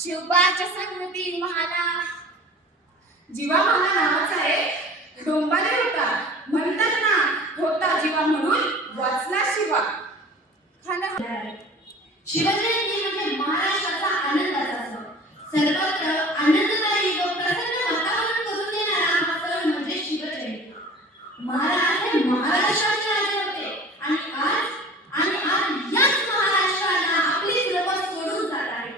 शिवबाच्या संगती महाला जीवा मला नावाचा एक डोंबारी होता, म्हणतात ना होता जीवा म्हणून वाचला शिवा. शिवजयंती म्हणजे महाराष्ट्राचा आनंदाचा सण. सर्वत्र आनंददायी व प्रसन्न वातावरण करून देणारा हा सण म्हणजे शिवजयंती. महाराज हे महाराष्ट्राचे राजे होते आणि आज याच महाराष्ट्राला आपली लोक सोडून जात आहे.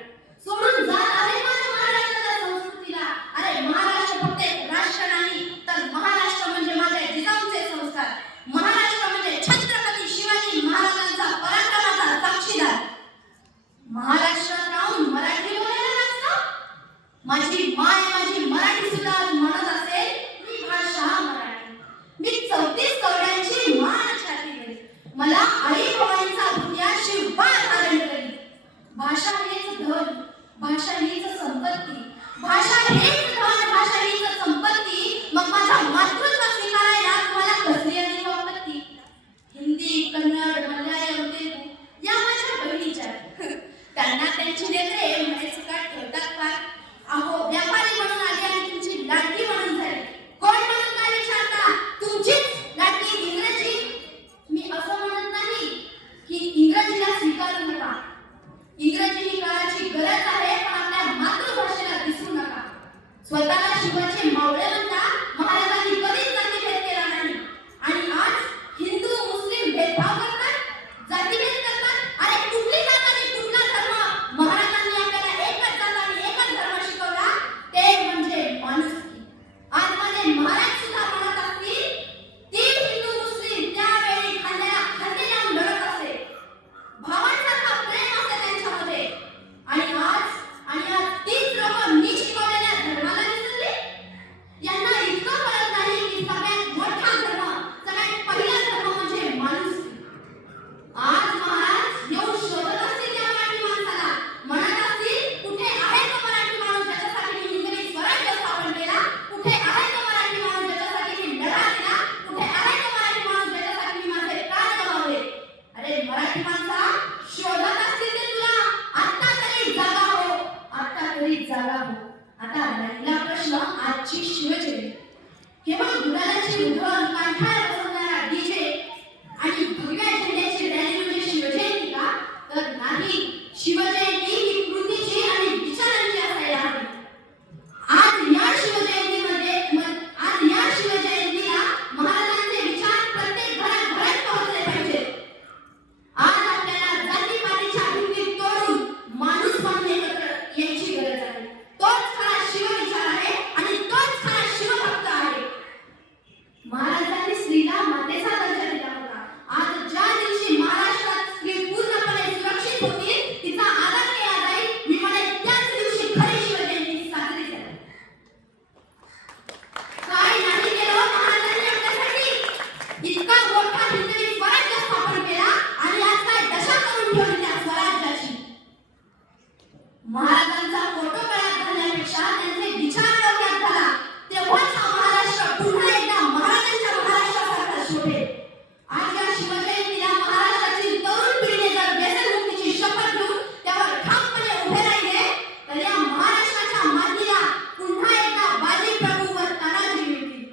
सोडून जात आहे माझ्या महाराष्ट्राच्या संस्कृतीला. अरे महाराष्ट्र फक्त एक राष्ट्र नाही, तर महाराष्ट्र म्हणजे माझ्या जिजाऊचे संस्कार. महाराष्ट्र म्हणजे छत्रपती शिवाजी महाराजांचा पराक्रमाचा साक्षीदार. महाराष्ट्रात राहून मराठी बोलायला नसतं. माझी माय माझी मराठी सुद्धा म्हणत असेल, मी भाषा मराठी. मी 34 कवड्यांची माय टाळ्या बसवणारा डीजे आणि भगव्या झेंड्याची रॅली म्हणजे शिवजयंती का? तर नाही. शिवजयंती ही कृतीची आणि विचारांची असायला हवी. आज या शिवजयंतीला महाराजांचे विचार प्रत्येक घरात पोहोचले पाहिजेत. आज आपल्याला जातीपातीच्या भिंती तोडून माणूस म्हणून एकत्र यायची गरज आहे. तोच खरा शिवविचार आहे आणि तोच खरा शिवभक्त आहे. महाराजांनी स्त्रीला मातेचा दर्जा दिला होता. आज ज्या दिवशी महाराष्ट्रात स्त्री पूर्णपणे सुरक्षित होती, तिचा आदर केला जाईल, मी म्हणेन त्याच दिवशी खरी शिवजयंती साजरी झाली. काय नाही केलं महाराजांनी आपल्यासाठी. इतका मोठा हिंदवी स्वराज्य स्थापन केला आणि आज काय दशा करून ठेवली त्या स्वराज्याची. महाराजांचा फोटो गळ्यात घालण्यापेक्षा त्यांचे विचार डोक्यात घाला, तेव्हाच हा महाराष्ट्र पुन्हा एकदा महाराजांच्या महाराष्ट्रासारखा शोभेल. आज या शिवजयंतीला महाराष्ट्राची तरुण पिढीने जर व्यसनमुक्तीची शपथ घेऊन त्यावर ठामपणे उभे राहिले तर या महाराष्ट्राच्या मातीला पुन्हा एकदा बाजी प्रभू व तानाजी मिळतील.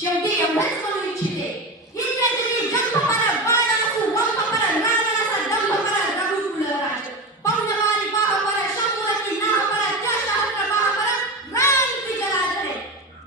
शेवटी एवढंच म्हणू इच्छिते, इंद्रजनी जंगपरा बळदासु वंपरा रावणाचा दंभपरा रघुकुलराज पौंडवारी बाहपरा शंभुवती नाहपरा त्याशास्त्र बाहपरा राम विजयाजय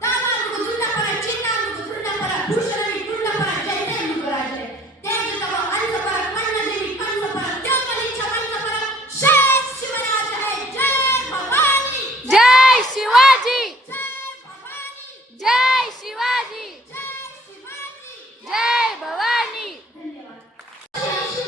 दामानुग झुंडपरा चिन्नानुग झुंडपरा भूषणवी टुंडपरा जयते मुगराजय तेज तव अंधपरा कण्णजिनी कंसपरा त्योमलिच्छ मंचपरा शेष शिवराज है. जय भवानी, जय शिवाजी, जय भवानी, जय शिवाजी, जय शिवाजी, जय भवानी. धन्यवाद.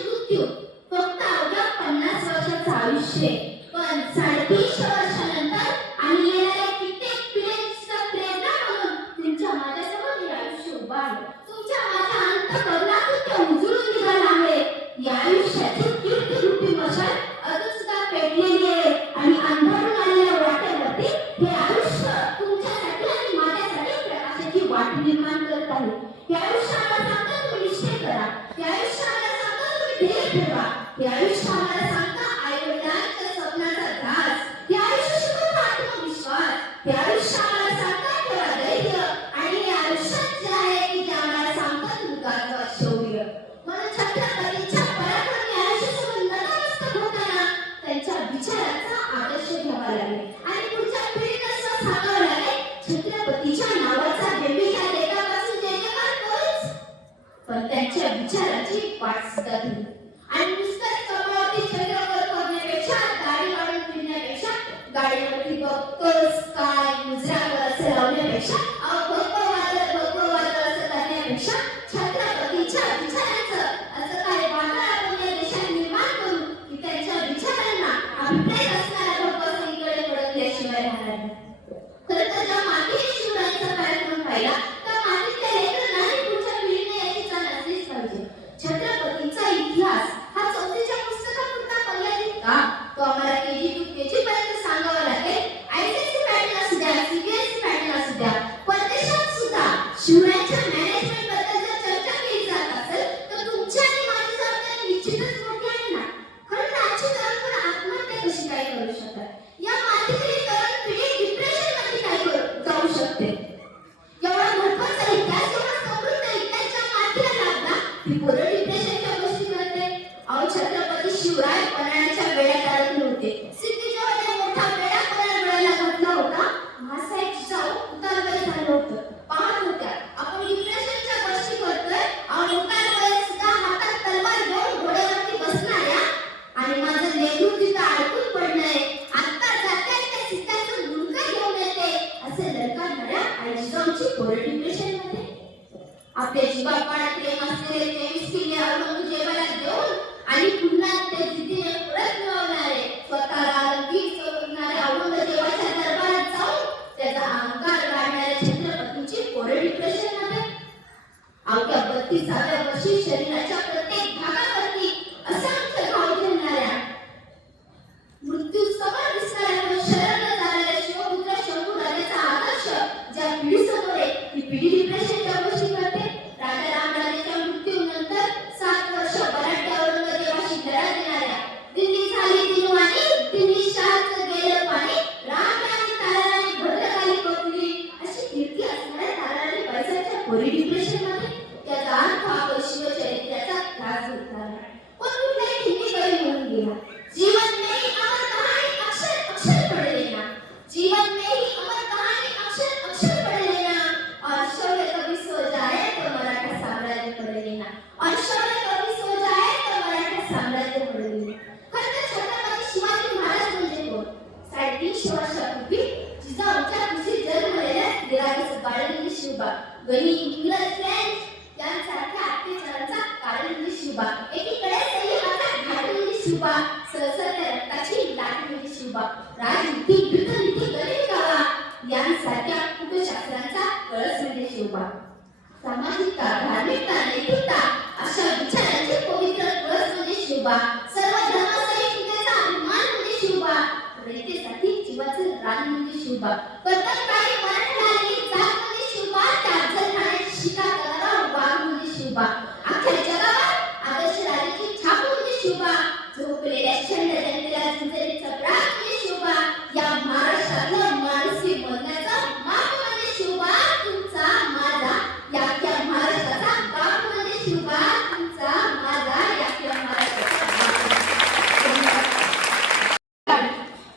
मृत्यू फक्त अवघ्या 50 वर्षाचं आयुष्य, पण 3.5 वर्षानंतर आणि येणाऱ्या कित्येक पिढ्यांची प्रेरणा म्हणून तुमच्या माझ्यासमोर हे आयुष्य उभं आहे. तुमच्या माझ्या अंतःकरणातून ते उजळून निघालं आहे. या आयुष्याची कीर्तिरूपी मशाल अजून सुद्धा पेटलेली आहे आणि अंधारून आलेल्या वाटेवरती हे आयुष्य तुमच्यासाठी आणि माझ्यासाठी प्रकाशाची वाट निर्माण करत आहे. या आयुष्याला सांगता तुम्ही निश्चय करा. या आयुष्याला सांगता तुम्ही ध्येय ठेवा. या आयुष्याला सांगता आईवडिलांच्या स्वप्नाचा ध्यास. या आयुष्य शिकवतो आत्मविश्वास. या आयुष्याला सांगता ठेवा धैर्य. आणि या आयुष्यात जे आहे की जे आम्हाला सांगतात मुखाचं शौर्य. म्हणून छत्रपतींच्या पराक्रमी आयुष्यासमोर नतमस्तक होताना त्यांच्या विचारांचा आदर्श घ्यावा लागेल आणि पुढच्या पिढीला सुद्धा सांगावं लागेल, छत्रपतीच्या नावाचा निर्विचार देशापासून जय जयकार करूच, पण त्यांच्या विचाराची वाट सुद्धा धरू. आणि नुसतंच कमळावरती छत्रपती करण्यापेक्षा, गाडी काढून फिरण्यापेक्षा, गाडीवरती बक्कस काय मुजरावर असं लावण्यापेक्षा, भगवं वादळ असं करण्यापेक्षा छत्रपतीच्या विचारांचं असं काय वादळ आपण या देशात निर्माण करू की त्यांच्या विचारांना अभिप्रेत असणारा भगवं सगळीकडे पडल्याशिवाय राहणार नाही. खरं तर ज्या मातीने शिवरायांचा कार्यक्रम पाहिला त्या मातीतल्या लेकरांना पुढच्या पिढीने याची जाण असलीच पाहिजे. छत्रपतींचा इतिहास हा 4थीच्या पुस्तकापुरता मर्यादित का? तो आम्हाला KG to KG पर्यंत सांगावा लागेल. ICSE पॅटर्न असू द्या, CBSE पॅटर्न असू द्या, परदेशात सुद्धा शिवरायांच्या मॅनेजमेंट बद्दल जर चर्चा केली जात असेल तर तुमची आणि माझी जबाबदारी निश्चितच मोठी आहे ना. खरं तर आजची तरुण पण आत्महत्या कशी काय करू शकतात? या मातीतली तरुण पिढी डिप्रेशनमध्ये काय जाऊ शकते? एवढा महत्त्वाचा इतिहास, एवढा समृद्ध इतिहासच्या मातीला लागला ती पोरं डिप्रेशनच्या गोष्टी करते. अहो छत्रपती शिवराय पन्हाळ्याच्या वेड्यात अडकले होते. सिद्धीजवळ मोठा वेढा पन्हाळ्याला घातला होता. महासाहेब जिजाऊ उतारवय झालं होतं. पाहत होत्या आपण डिप्रेशनच्या गोष्टी करतोय. अहो उतारवय सुद्धा हातात तलवार घेऊन घोड्यावरती बसणाऱ्या आणि माझं लेकरू तिथं अडकून पडलंय, आत्ता जात्यात त्या सिद्धाचं मुलगा घेऊन येते असे ललकारणाऱ्या आई जिजाऊची पोरं डिप्रेशनमध्ये. आपल्या जीवापाड प्रेम असलेले 23 किल्ले औरंगजेबाला देऊन आणि पुन्हा त्या जिद्दीने परत मिळवणारे, स्वतःला वीर समजणारे औरंगजेबाच्या दरबारात जाऊन त्याचा अहंकार गाडणाऱ्या छत्रपतींची पोरं डिप्रेशनमध्ये. अवघ्या 32व्या वर्षी शरीराच्या प्रत्येक भागावरती असंख्य घाव घेणाऱ्या, मृत्यू समोर दिसणाऱ्या शरण जाणाऱ्या शिवपुत्र शंभू राजाचा आदर्श ज्या पिढीसमोर आहे ती पिढी डिप्रेशनच्या गोष्टी करते. राजा रामराजेच्या मृत्यूनंतर 7 वर्ष बलाढ्य औरंगजेबाशी लढा देणाऱ्या, दिल्ली झाली दिनवाणी, दिल्ली शहाचं गेलं पाणी, राम राणी ताराराणी भद्रकाली कोकणी अशी कीर्ती असणाऱ्या ताराराणी पैसाच्या पोरी डिप्रेशन मध्ये त्याचा अर्थ आपण शिवचरित्राचा त्रास घेतला पण कुठलाही हिंदी कवी म्हणून गेला जीवन में ही अमर कहानी अक्षर अक्षर पढ़ लेना जीवन में ही अमर कहानी अक्षर अक्षर पढ़ लेना और शौर्य कभी सो जाए तो मराठा साम्राज्य पढ़ लेना और शौर्य कभी सो जाए तो मराठा साम्राज्य पढ़ लेना खरं तर छत्रपती शिवाजी महाराज म्हणजे कोण 350 वर्षापूर्वी जिजाऊच्या कुशीत जन्मलेल्या निरागस बाळगणी शिवबा गणी इंग्रज फ्रेंच यांसारख्या अत्याचारांचा कारणीभूत शिवबा एकीकडे सैन्याचा घातलेली शिवबा सळसळत्या रक्ताची लाटलेली शिवबा राजनीती युद्धनीती गरीब गावा यांसारख्या कुटशास्त्रांचा कळस म्हणजे शिवबा सामाजिकता धार्मिकता नैतिकता अशा विचारांचे पवित्र कळस म्हणजे शिवबा सर्व धर्मसहिष्णुतेचा अभिमान म्हणजे शिवबा रयतेसाठी जीवाचे रान म्हणजे शिवबा कर्तव्यकारी मरण झालेली जात म्हणजे शिवबा त्यात जगण्याची शिका करणारा वाघ म्हणजे शिवबा अख्ख्या जगावर आदर्श राजाची छाप म्हणजे शिवबा झोपलेल्या शंड जनतेला झुंजरीचा प्राण म्हणजे शिवबा या महाराष्ट्रातलं माणुसकी मोजण्याचा माप म्हणजे शिवबा तुमचा माझा या अख्ख्या महाराष्ट्राचा बाप म्हणजे शिवबा तुमचा माझा या अख्ख्या महाराष्ट्राचा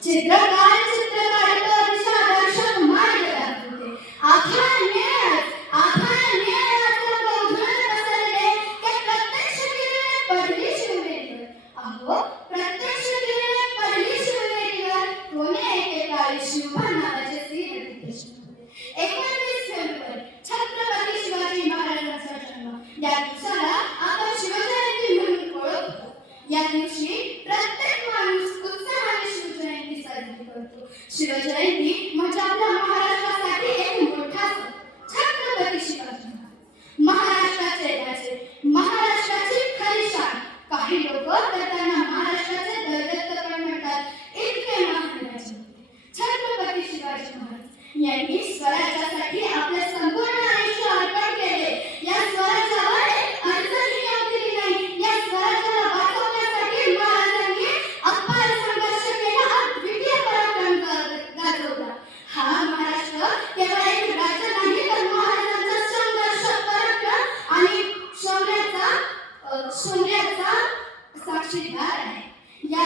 चित्रकार चित्रकार दर्शक मार्ग दाखवते छत्रपती शिवाजी महाराजांचा जन्म या दिवसाला आपण शिवजयंती म्हणून ओळखतो या दिवशी प्रत्येक माणूस उत्साहाने शिवजयंती साजरी करतो शिवजयंती म्हणजे आपल्या महाराष्ट्रासाठी एक मोठा सण छत्रपती शिवाजी महाराष्ट्राचे राजे महाराष्ट्राची खरी शान काही लोक तर त्यांना महाराष्ट्राचे दैवत म्हणतात इतके महान राजे छत्रपती शिवाजी महाराज यांनी स्वराज्यासाठी आपले संपूर्ण आयुष्य अर्पण केले या स्वराज्यावर एक अडचणही आलेली नाही या स्वराज्याला वाचवण्यासाठी महाराजांनी अपार संघर्ष केला अद्वितीय पराक्रम गाजवला हा महाराष्ट्र केवळ एक राज्य नाही तर महाराजांचा संघर्ष पराक्रम आणि शौर्याचा साक्षीदार आहे या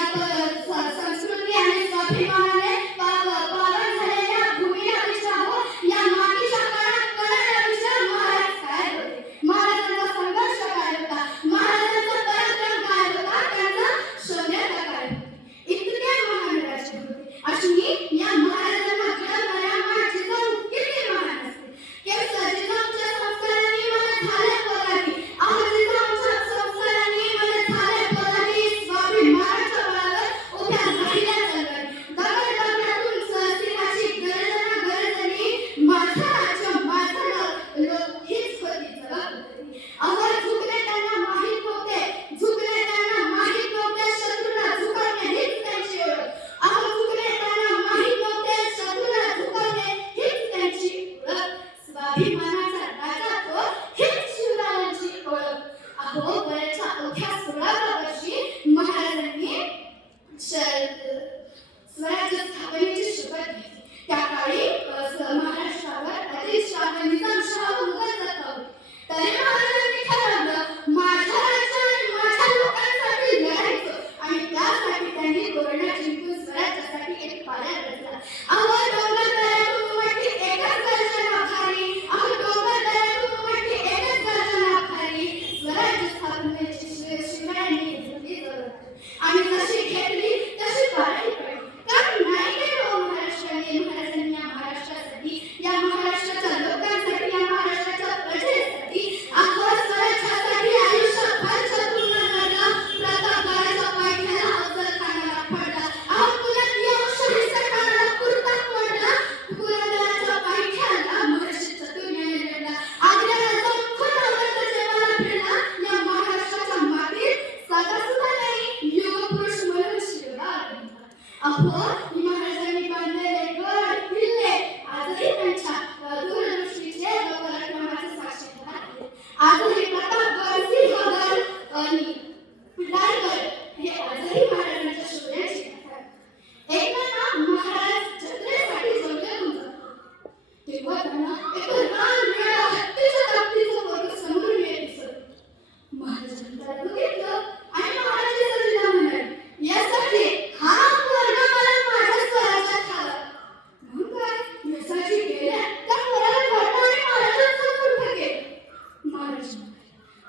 संस्कृती आणि स्वाभिमानाने पावन झालेल्या भूमीला विचारून या मातीच्या कणाला विचार महाराज काय होते महाराजांचा संघर्ष काय होता महाराजांचा पराक्रम काय होता त्यांचा शौर्याचा काय होते इतके महान राजे होते अशी या महाराजांना घडवणाऱ्या जिजाऊ किती महान असते केवळ जिजाऊच्या संस्कारांनी मला झाले परागी जिजाऊच्या संस्कारांनी मला झाले परागी स्वाभिमानाच्या बळावर उभ्या राहिल्या चालत दगड दगडातून सिंहाची गरजनी माझं राज्य माझं लोक हीच होती जबाबदारी झुकले त्यांना माहीत नव्हते झुकले त्यांना माहीत नव्हते शत्रूला झुकवणे हीच त्यांची ओळख झुकले त्यांना माहीत नव्हते शत्रूला झुकवणे हीच त्यांची ओळख स्वाभिमानाचा राजा तो हीच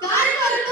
काय करतो